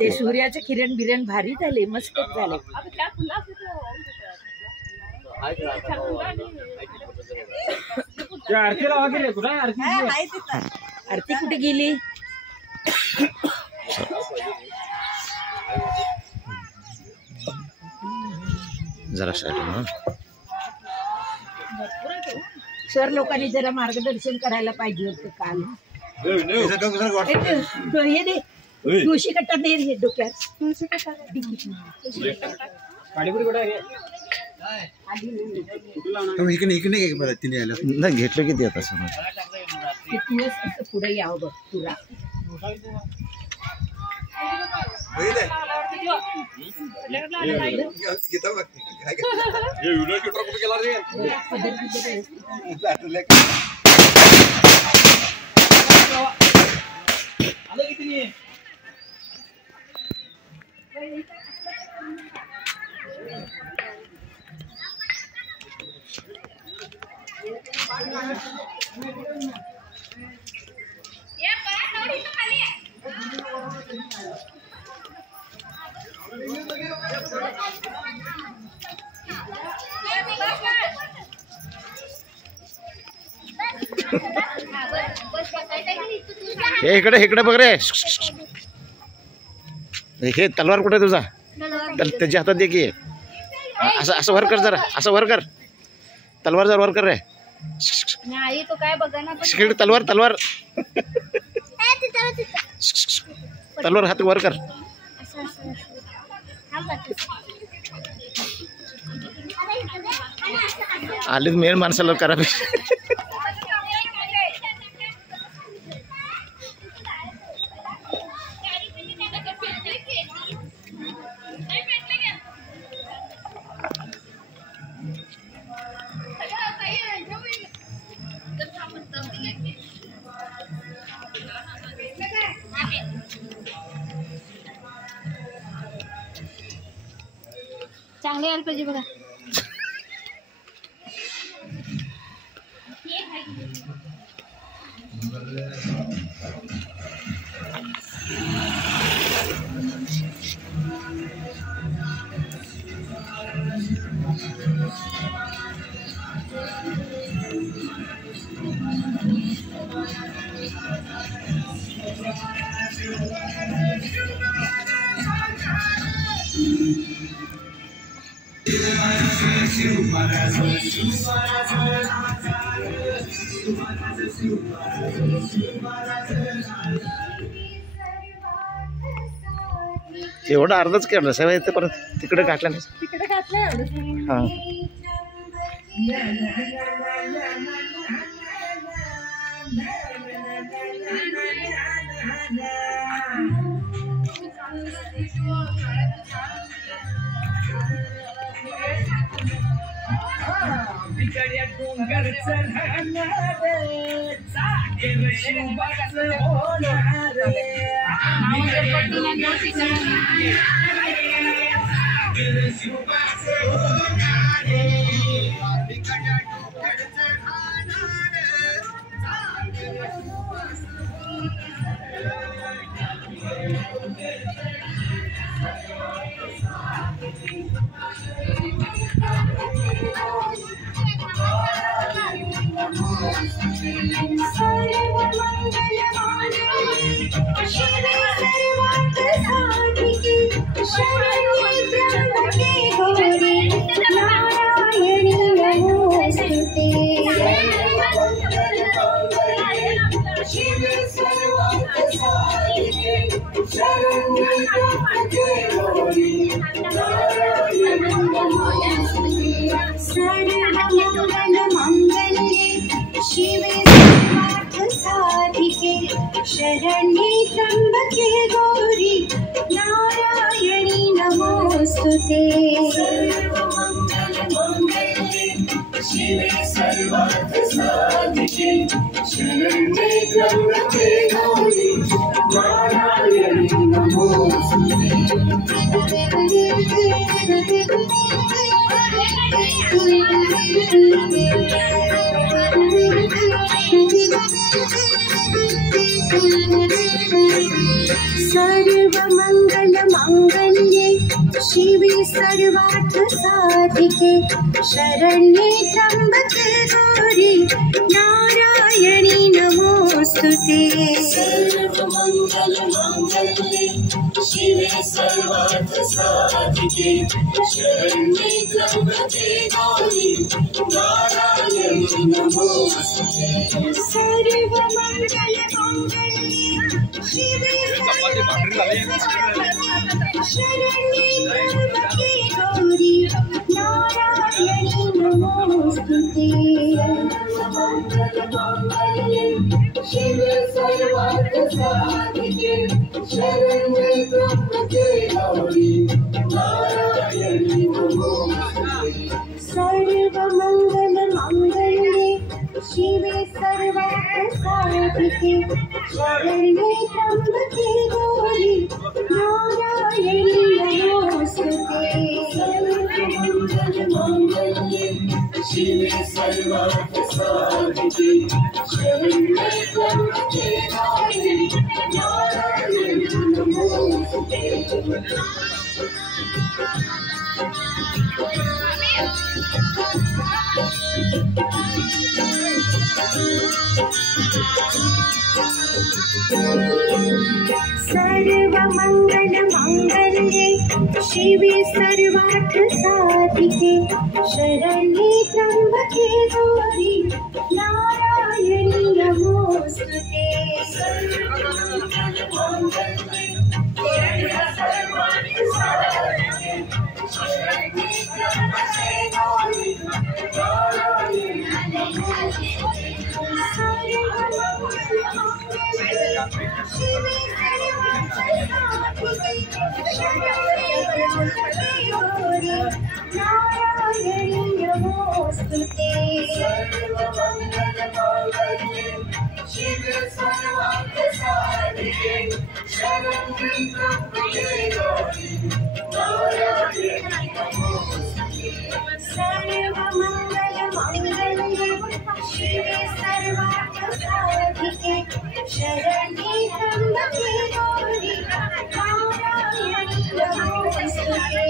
ते सूर्याचे किरण बिरण भारी झाले, मस्त झाले. आरती कुठे गेली? जरा सर लोकांनी जरा मार्गदर्शन करायला पाहिजे होतं काल. हे दे तुळशी कट्टा दे रे डोक्यात. तुळशी कट्टा घेतलं किती आता समज पुढे यावं बघ तुला. इकडे इकडे बघ रे. हे तलवार कुठे तुझा? त्याच्या हातात दे की. असं असं वर कर जरा, असं वर कर. तलवार जर वर कर रे. नाही तो काय बघा ना. तलवार तलवार तलवार हात वर कर. आले मेन माणसाला करा. चांगले यायला पाहिजे बघा. एवढं अर्धच केलं सवय ते परत तिकडे घातलं. तिकडे घातलं. हा शरण्ये त्र्यंबके गौरी नारायणी नमोस्तुते शिवे सर्वार्थ साधिके शरण्ये त्र्यंबके गौरी नारायणी नमोस्तुते सर्वमङ्गलमाङ्गल्ये शिवे सर्वार्थ साधिके शरण्ये त्र्यम्बके गौरी नारायणी नमोस्तुते। सर्वमङ्गलमाङ्गल्ये शिवे सर्वार्थ साधिके शरण्ये त्र्यम्बके गौरी नारायणी नमोस्तुते। सर्वमङ्गलमाङ्गल्ये शिवे शरण्ये त्र्यम्बके गौरी नारायणी नमोस्तुते। सर्वमङ्गलमाङ्गल्ये शिवे सर्वार्थ साधिके शरण्ये त्र्यम्बके गौरी नारायणी नमोस्तुते। सर्वमङ्गलमाङ्गल्ये शिवे सर्वार्थ साधिके शरण्ये त्र्यम्बके गौरी नारायणी नमोस्तुते। सर्वमङ्गलमाङ्गल्ये शिवे सर्वार्थ साधिके शरण्ये त्र्यम्बके गौरी नारायणी नमोस्तुते। सर्वमङ्गलमाङ्गल्ये शिवे सर्वार्थ साधिके शरण्ये त्र्यम्बके गौरी नारायणी नमोस्तुते। सर्वमङ्गलमाङ्गल्ये शिवे सर्वार्थ साधिके शरण्ये त्र्यम्बके गौरी नारायणी नमोस्तुते। शिवे सर्वार्थ साधिके शरण्ये त्र्यम्बके गौरी नारायणी नमोस्तुते। सर्वमङ्गलमाङ्गल्ये शिवे सर्वार्थ साधिके शरण्ये त्र्यम्बके गौरी नारायणी नमोस्तुते। सर्वमङ्गलमाङ्गल्ये शिवे सर्वार्थ साधिके शरण्ये त्र्यम्बके गौरी नारायणी नमोस्तुते।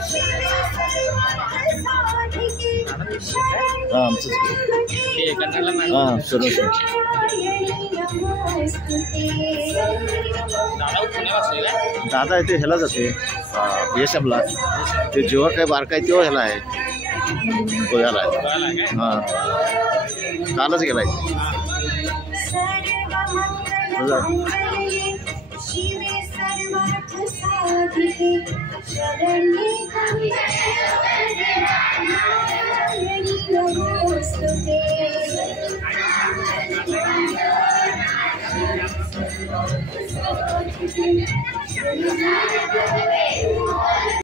Shri हा आमचंच हा सुरेश दादा आहे ते ह्याला जाते BSFला ते जेव्हा काय बारका आहे तेव्हा ह्याला आहे गोव्याला आहे हा कालच गेलाय शिवे सर्वार्थ साधिके शरण्ये नारायणी नमोस्तुते